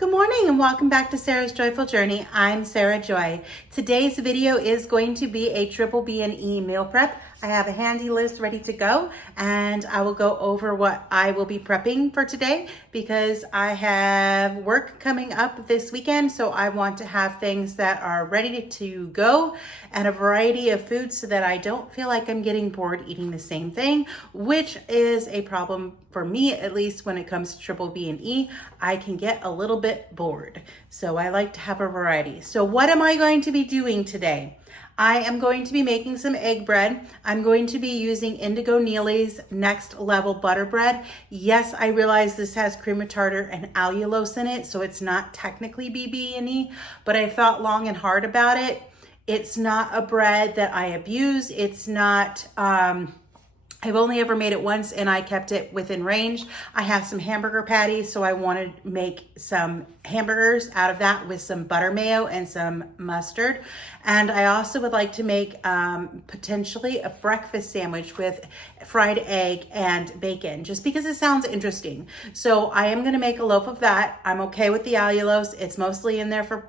Good morning and welcome back to Sarah's Joyful Journey. I'm Sarah Joy. Today's video is going to be a BBB&E meal prep. I have a handy list ready to go and I will go over what I will be prepping for today because I have work coming up this weekend, so I want to have things that are ready to go and a variety of foods so that I don't feel like I'm getting bored eating the same thing, which is a problem for me, at least when it comes to BBB&E. I can get a little bit bored, so I like to have a variety. So what am I going to be doing today? I am going to be making some egg bread. I'm going to be using Indigo Neely's Next Level Butter Bread. Yes, I realize this has cream of tartar and allulose in it, so it's not technically BB&E, but I thought long and hard about it. It's not a bread that I abuse. It's not, I've only ever made it once and I kept it within range. I have some hamburger patties, so I wanted to make some hamburgers out of that with some butter mayo and some mustard. And I also would like to make potentially a breakfast sandwich with fried egg and bacon, just because it sounds interesting. So I am gonna make a loaf of that. I'm okay with the allulose. It's mostly in there for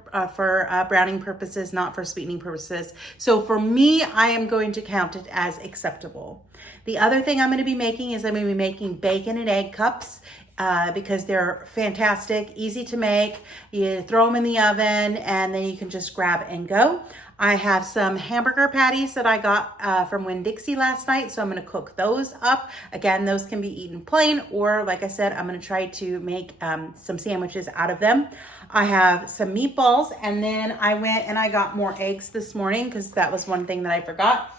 browning purposes, not for sweetening purposes. So for me, I am going to count it as acceptable. The other thing I'm going to be making is I'm going to be making bacon and egg cups because they're fantastic, easy to make. You throw them in the oven and then you can just grab and go. I have some hamburger patties that I got from Winn-Dixie last night, so I'm going to cook those up. Again, those can be eaten plain, or like I said, I'm going to try to make some sandwiches out of them. I have some meatballs, and then I went and I got more eggs this morning because that was one thing that I forgot.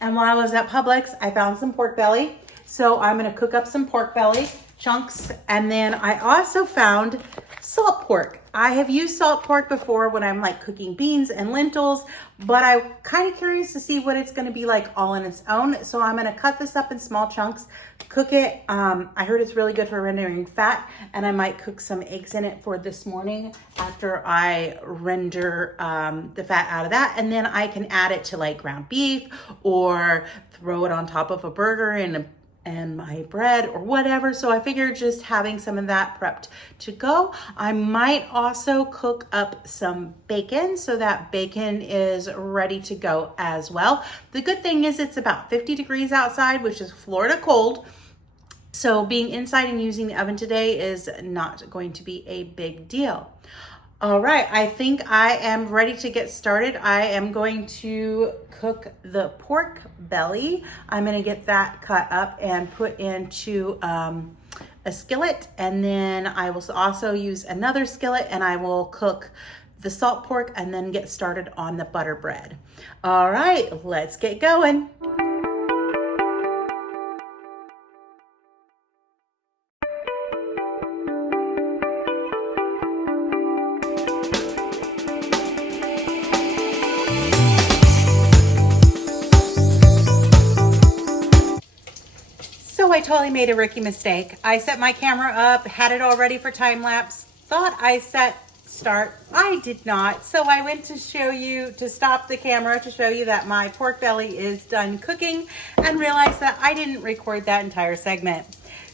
And while I was at Publix, I found some pork belly. So I'm gonna cook up some pork belly chunks. And then I also found salt pork. I have used salt pork before when I'm like cooking beans and lentils, but I'm kind of curious to see what it's gonna be like all on its own. So I'm gonna cut this up in small chunks, cook it. I heard it's really good for rendering fat, and I might cook some eggs in it for this morning after I render the fat out of that. And then I can add it to like ground beef or throw it on top of a burger and my bread or whatever. So I figured just having some of that prepped to go. I might also cook up some bacon so that bacon is ready to go as well. The good thing is it's about 50 degrees outside, which is Florida cold. So being inside and using the oven today is not going to be a big deal. All right, I think I am ready to get started. I am going to cook the pork belly. I'm gonna get that cut up and put into a skillet, and then I will also use another skillet and I will cook the salt pork and then get started on the butter bread. All right, let's get going. I totally made a rookie mistake. I set my camera up, had it all ready for time lapse, thought I set start. I did not. So I went to stop the camera to show you that my pork belly is done cooking and realized that I didn't record that entire segment.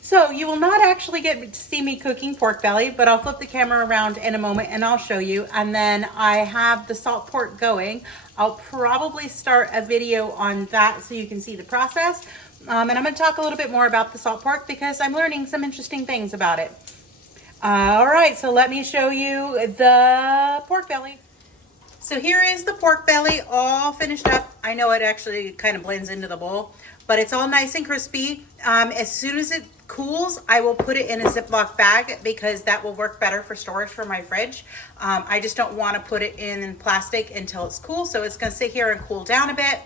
So you will not actually get to see me cooking pork belly, but I'll flip the camera around in a moment and I'll show you. And then I have the salt pork going. I'll probably start a video on that so you can see the process. And I'm going to talk a little bit more about the salt pork because I'm learning some interesting things about it. All right, so let me show you the pork belly. So here is the pork belly all finished up. I know it actually kind of blends into the bowl, but it's all nice and crispy. As soon as it cools, I will put it in a Ziploc bag because that will work better for storage for my fridge. I just don't want to put it in plastic until it's cool, so it's going to sit here and cool down a bit.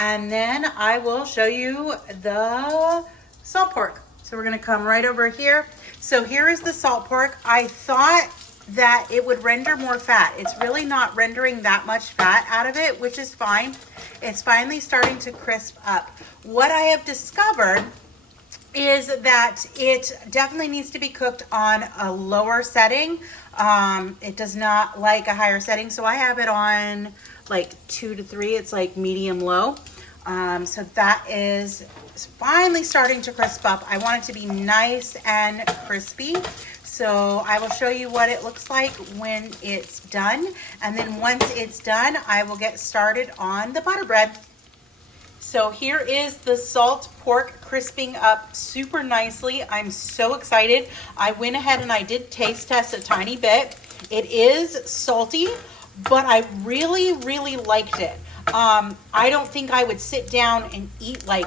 And then I will show you the salt pork. So we're gonna come right over here. So here is the salt pork. I thought that it would render more fat. It's really not rendering that much fat out of it, which is fine. It's finally starting to crisp up. What I have discovered is that it definitely needs to be cooked on a lower setting. It does not like a higher setting, so I have it on like 2 to 3. It's like medium low. So that is finally starting to crisp up. I want it to be nice and crispy. So I will show you what it looks like when it's done. And then once it's done, I will get started on the butter bread. So here is the salt pork crisping up super nicely. I'm so excited. I went ahead and I did taste test a tiny bit. It is salty, but I really, really liked it. I don't think I would sit down and eat like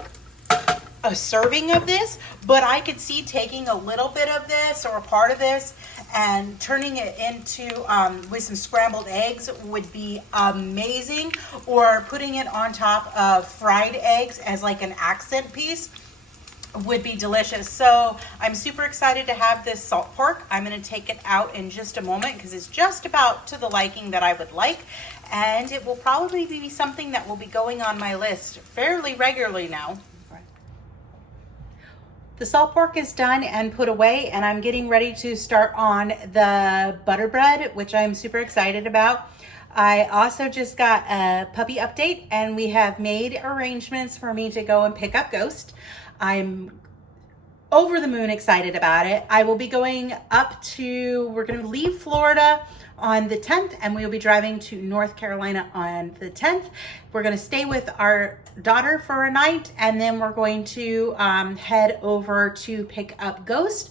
a serving of this, but I could see taking a little bit of this or a part of this and turning it into with some scrambled eggs would be amazing, or putting it on top of fried eggs as like an accent piece would be delicious. So I'm super excited to have this salt pork. I'm going to take it out in just a moment because it's just about to the liking that I would like, and it will probably be something that will be going on my list fairly regularly now. The salt pork is done and put away, and I'm getting ready to start on the butter bread, which I'm super excited about. I also just got a puppy update, and we have made arrangements for me to go and pick up Ghost. I'm over the moon excited about it. I will be going we're going to leave Florida on the 10th, and we will be driving to North Carolina on the 10th. We're going to stay with our daughter for a night, and then we're going to head over to pick up Ghost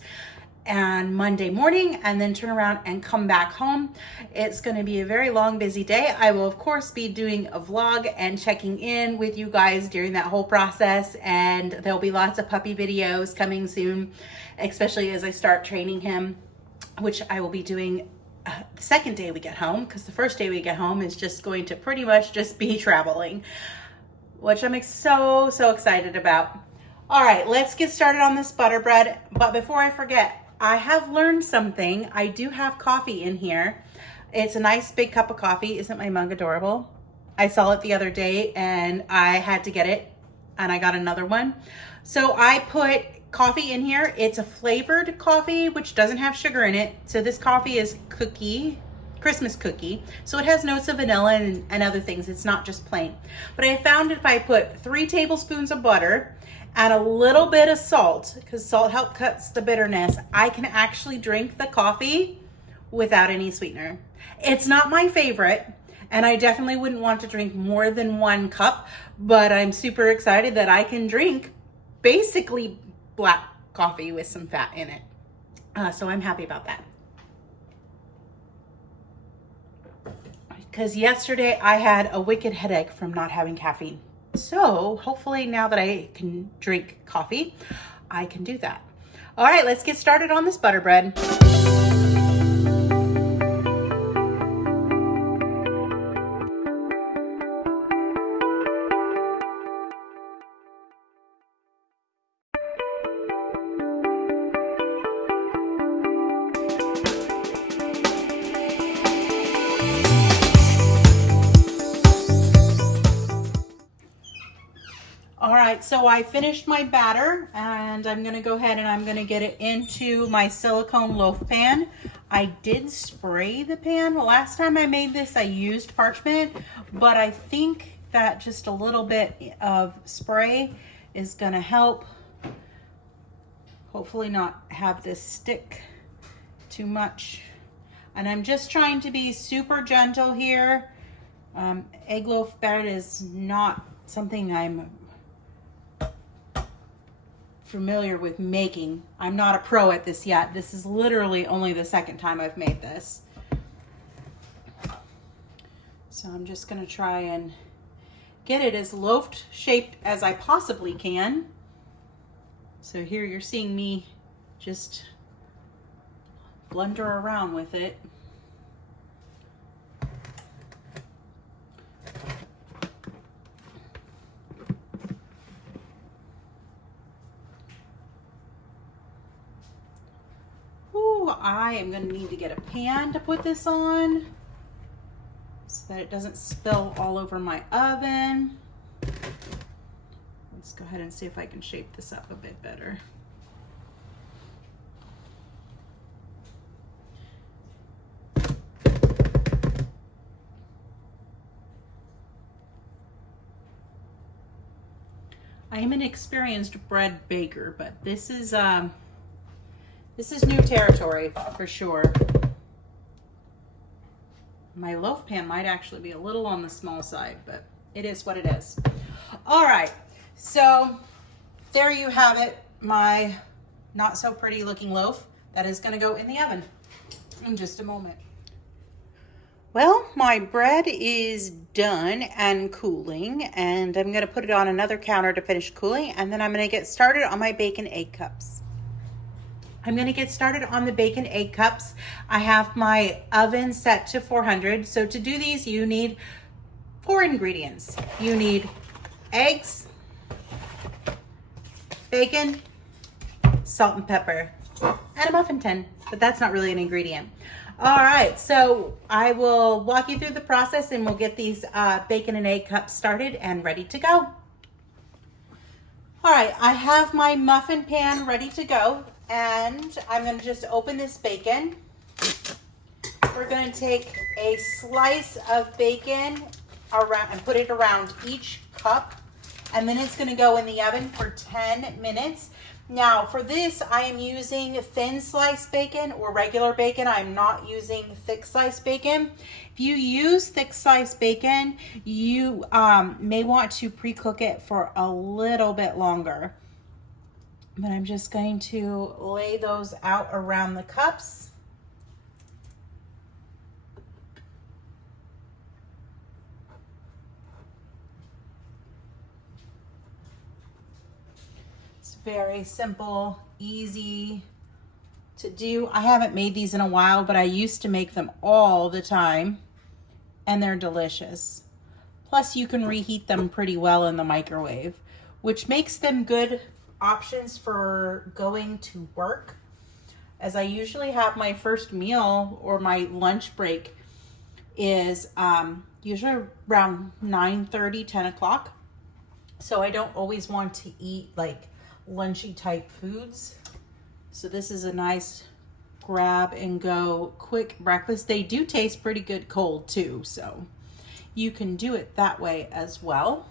on Monday morning, and then turn around and come back home. It's going to be a very long, busy day. I will, of course, be doing a vlog and checking in with you guys during that whole process, and there'll be lots of puppy videos coming soon, especially as I start training him, which I will be doing the second day we get home, because the first day we get home is just going to pretty much just be traveling, which I'm so excited about. All right, let's get started on this butter bread. But before I forget, I have learned something. I do have coffee in here. It's a nice big cup of coffee. Isn't my mug adorable? I saw it the other day and I had to get it, and I got another one. So I put coffee in here. It's a flavored coffee, which doesn't have sugar in it. So this coffee is Christmas cookie. So it has notes of vanilla and other things. It's not just plain. But I found if I put 3 tablespoons of butter and a little bit of salt, because salt helps cuts the bitterness, I can actually drink the coffee without any sweetener. It's not my favorite, and I definitely wouldn't want to drink more than 1 cup, but I'm super excited that I can drink basically black coffee with some fat in it. So I'm happy about that. Because yesterday I had a wicked headache from not having caffeine. So hopefully now that I can drink coffee, I can do that. All right, let's get started on this butter bread. All right, so I finished my batter, and I'm gonna go ahead and I'm gonna get it into my silicone loaf pan. I did spray the pan. Last time I made this, I used parchment, but I think that just a little bit of spray is gonna help. Hopefully not have this stick too much. And I'm just trying to be super gentle here. Egg loaf batter is not something I'm familiar with making. I'm not a pro at this yet. This is literally only the second time I've made this. So I'm just gonna try and get it as loaf shaped as I possibly can. So here you're seeing me just blunder around with it. I am going to need to get a pan to put this on so that it doesn't spill all over my oven. Let's go ahead and see if I can shape this up a bit better. I I'm an experienced bread baker, but this is new territory for sure. My loaf pan might actually be a little on the small side, but it is what it is. All right, so there you have it, my not so pretty looking loaf that is going to go in the oven in just a moment. Well, my bread is done and cooling, and I'm going to put it on another counter to finish cooling, and then I'm going to get started on my bacon egg cups. I'm going to get started on the bacon egg cups. I have my oven set to 400. So to do these, you need 4 ingredients. You need eggs, bacon, salt and pepper, and a muffin tin, but that's not really an ingredient. All right, so I will walk you through the process and we'll get these bacon and egg cups started and ready to go. All right, I have my muffin pan ready to go, and I'm gonna just open this bacon. We're gonna take a slice of bacon around and put it around each cup, and then it's gonna go in the oven for 10 minutes. Now for this, I am using thin sliced bacon or regular bacon. I'm not using thick sliced bacon. If you use thick sliced bacon, you may want to pre-cook it for a little bit longer. But I'm just going to lay those out around the cups. Very simple, easy to do. I haven't made these in a while, but I used to make them all the time, and they're delicious. Plus, you can reheat them pretty well in the microwave, which makes them good options for going to work, as I usually have my first meal or my lunch break is usually around 9:30, 10 o'clock. So I don't always want to eat like lunchy type foods. So this is a nice grab and go quick breakfast. They do taste pretty good cold too, so you can do it that way as well.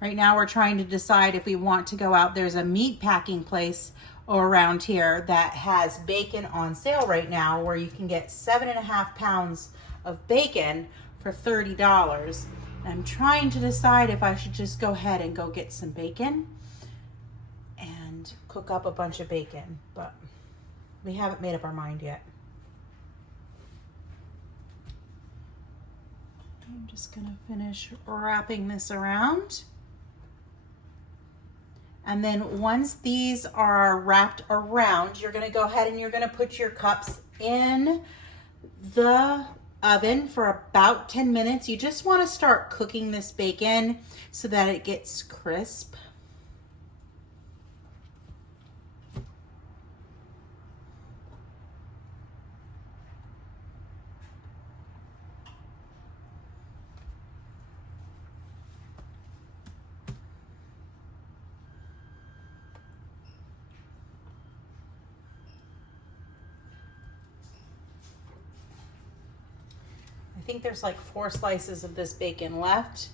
Right now we're trying to decide if we want to go out. There's a meat packing place around here that has bacon on sale right now, where you can get 7.5 pounds of bacon for $30. I'm trying to decide if I should just go ahead and go get some bacon and cook up a bunch of bacon, but we haven't made up our mind yet. I'm just gonna finish wrapping this around. And then once these are wrapped around, you're gonna go ahead and you're gonna put your cups in the oven for about 10 minutes. You just want to start cooking this bacon so that it gets crisp. I think there's like 4 slices of this bacon left.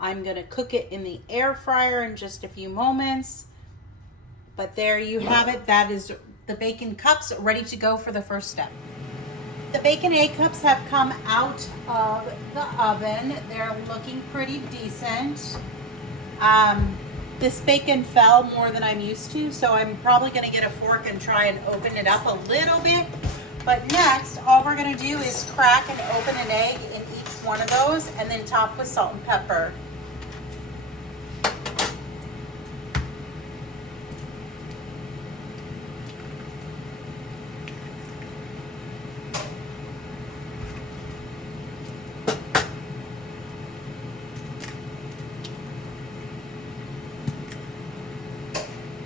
I'm gonna cook it in the air fryer in just a few moments. But there you have it. That is the bacon cups ready to go for the first step. The bacon egg cups have come out of the oven. They're looking pretty decent. This bacon fell more than I'm used to, so I'm probably gonna get a fork and try and open it up a little bit. But next, all we're gonna do is crack and open an egg in each one of those and then top with salt and pepper.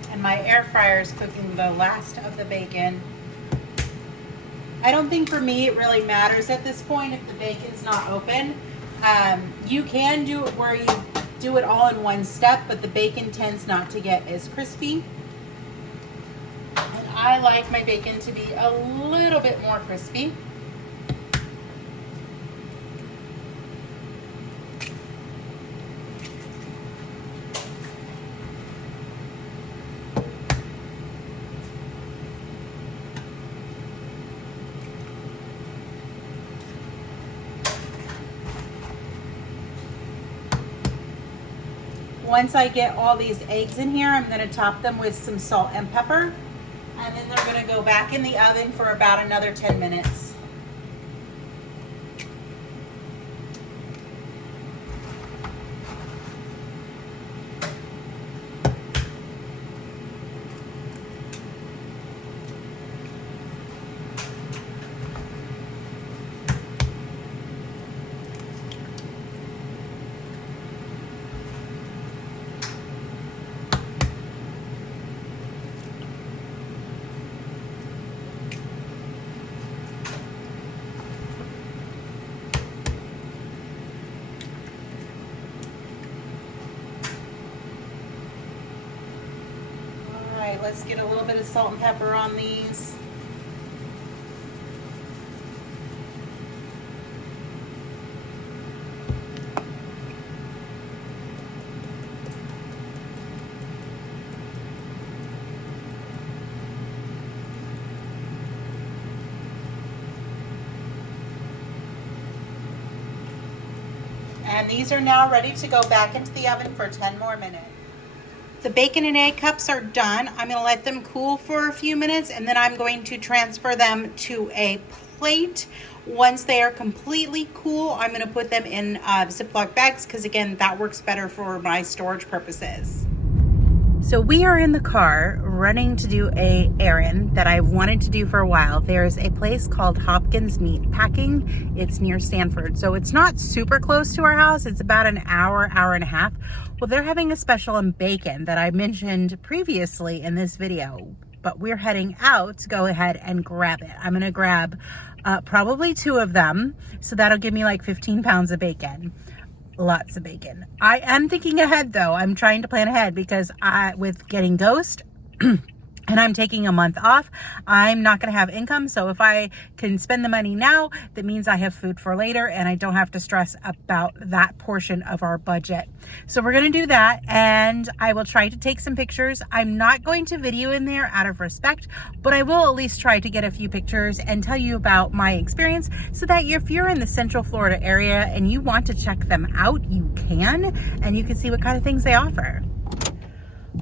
And my air fryer is cooking the last of the bacon. I don't think for me it really matters at this point if the bacon's not open. You can do it where you do it all in one step, but the bacon tends not to get as crispy. And I like my bacon to be a little bit more crispy. Once I get all these eggs in here, I'm gonna top them with some salt and pepper, and then they're gonna go back in the oven for about another 10 minutes. Let's get a little bit of salt and pepper on these. And these are now ready to go back into the oven for 10 more minutes. The bacon and egg cups are done. I'm going to let them cool for a few minutes, and then I'm going to transfer them to a plate. Once they are completely cool, I'm going to put them in Ziploc bags because, again, that works better for my storage purposes. So we are in the car running to do a errand that I've wanted to do for a while. There's a place called Hopkins Meat Packing. It's near Stanford. So it's not super close to our house. It's about an hour, hour and a half. Well, they're having a special on bacon that I mentioned previously in this video, but we're heading out to go ahead and grab it. I'm gonna grab probably 2 of them. So that'll give me like 15 pounds of bacon. Lots of bacon. I am thinking ahead though. I'm trying to plan ahead because with getting Ghost and I'm taking a month off, I'm not going to have income. So if I can spend the money now, that means I have food for later and I don't have to stress about that portion of our budget. So we're going to do that, and I will try to take some pictures. I'm not going to video in there out of respect, but I will at least try to get a few pictures and tell you about my experience so that if you're in the Central Florida area and you want to check them out, you can, and you can see what kind of things they offer.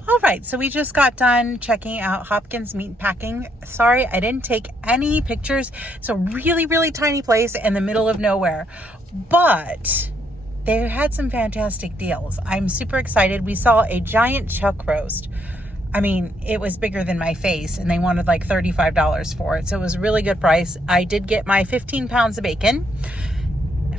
All right, so we just got done checking out Hopkins Meat Packing. Sorry, I didn't take any pictures. It's a really, really tiny place in the middle of nowhere, but they had some fantastic deals. I'm super excited. We saw a giant chuck roast. I mean, it was bigger than my face, and they wanted like $35 for it. So it was a really good price. I did get my 15 pounds of bacon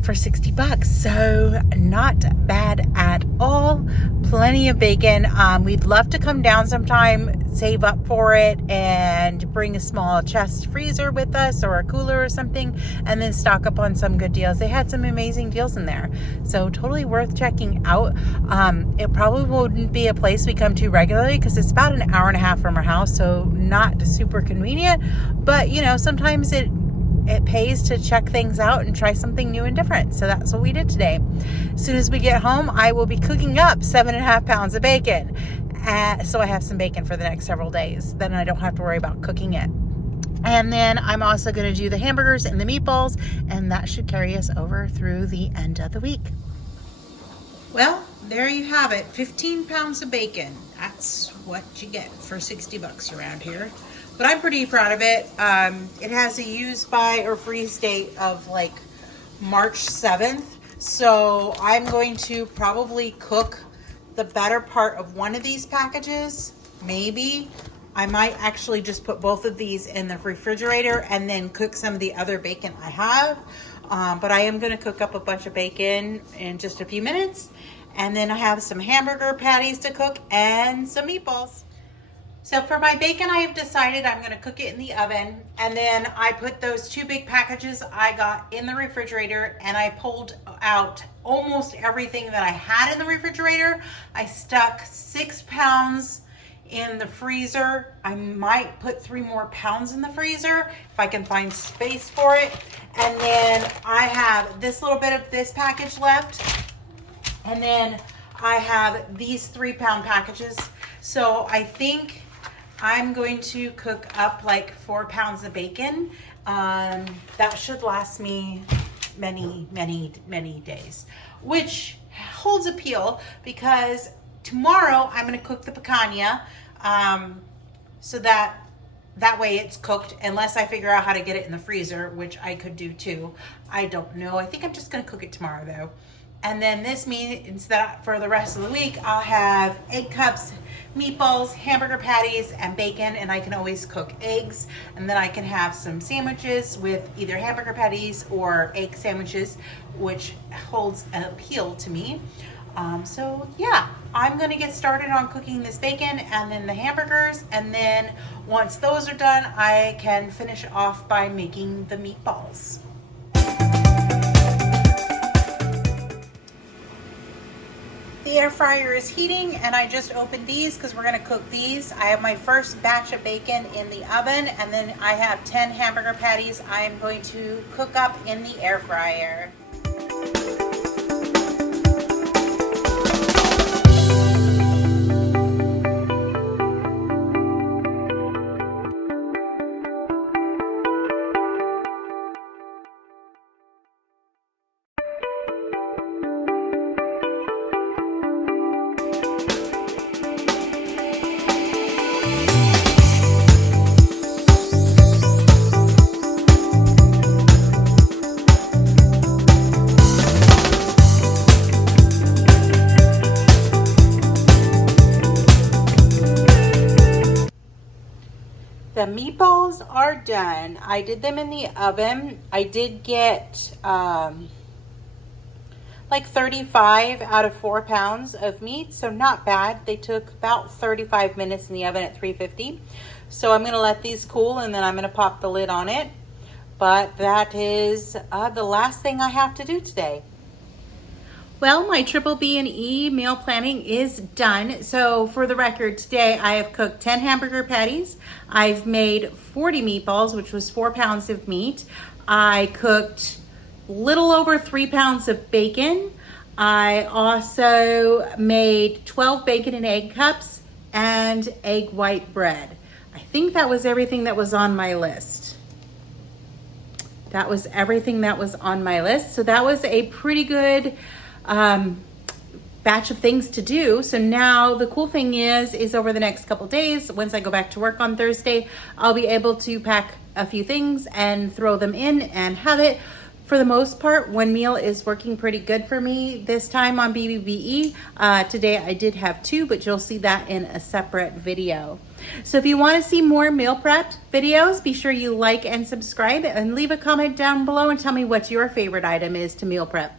for $60, so not bad at all. Plenty of bacon. We'd love to come down sometime, save up for it, and bring a small chest freezer with us or a cooler or something, and then stock up on some good deals. They had some amazing deals in there, so totally worth checking out. It probably wouldn't be a place we come to regularly because it's about an hour and a half from our house, so not super convenient, but you know, sometimes it pays to check things out and try something new and different. So that's what we did today. As soon as we get home, I will be cooking up 7.5 pounds of bacon. So I have some bacon for the next several days. Then I don't have to worry about cooking it. And then I'm also going to do the hamburgers and the meatballs, and that should carry us over through the end of the week. Well, there you have it. 15 pounds of bacon. That's what you get for $60 around here. But I'm pretty proud of it. It has a use by or freeze date of like March 7th. So I'm going to probably cook the better part of one of these packages. Maybe. I might actually just put both of these in the refrigerator and then cook some of the other bacon I have. But I am going to cook up a bunch of bacon in just a few minutes. And then I have some hamburger patties to cook and some meatballs. So for my bacon, I have decided I'm going to cook it in the oven, and then I put those 2 big packages I got in the refrigerator, and I pulled out almost everything that I had in the refrigerator. I stuck 6 pounds in the freezer. I might put 3 more pounds in the freezer if I can find space for it. And then I have this little bit of this package left, and then I have these 3-pound packages. So I think I'm going to cook up like 4 pounds of bacon. That should last me many, many, many days, which holds appeal because tomorrow I'm gonna cook the picanha, so that way it's cooked, unless I figure out how to get it in the freezer, which I could do too. I don't know. I think I'm just gonna cook it tomorrow though. And then this means that for the rest of the week, I'll have egg cups, meatballs, hamburger patties, and bacon, and I can always cook eggs. And then I can have some sandwiches with either hamburger patties or egg sandwiches, which holds an appeal to me. So yeah, I'm gonna get started on cooking this bacon and then the hamburgers, and then once those are done, I can finish off by making the meatballs. The air fryer is heating, and I just opened these because we're gonna cook these. I have my first batch of bacon in the oven, and then I have 10 hamburger patties I'm going to cook up in the air fryer. The meatballs are done. I did them in the oven. I did get like 35 out of 4 pounds of meat, so not bad. They took about 35 minutes in the oven at 350. So I'm gonna let these cool, and then I'm gonna pop the lid on it. But that is the last thing I have to do today. Well, my BBB&E meal planning is done. So for the record, today I have cooked 10 hamburger patties. I've made 40 meatballs, which was 4 pounds of meat. I cooked little over 3 pounds of bacon. I also made 12 bacon and egg cups and egg white bread. I think that was everything that was on my list. That was everything that was on my list. So that was a pretty good batch of things to do. So now the cool thing is over the next couple days, once I go back to work on Thursday, I'll be able to pack a few things and throw them in and have it. For the most part, one meal is working pretty good for me this time on BBBE. Today I did have 2, but you'll see that in a separate video. So if you want to see more meal prep videos, be sure you like and subscribe, and leave a comment down below and tell me what your favorite item is to meal prep.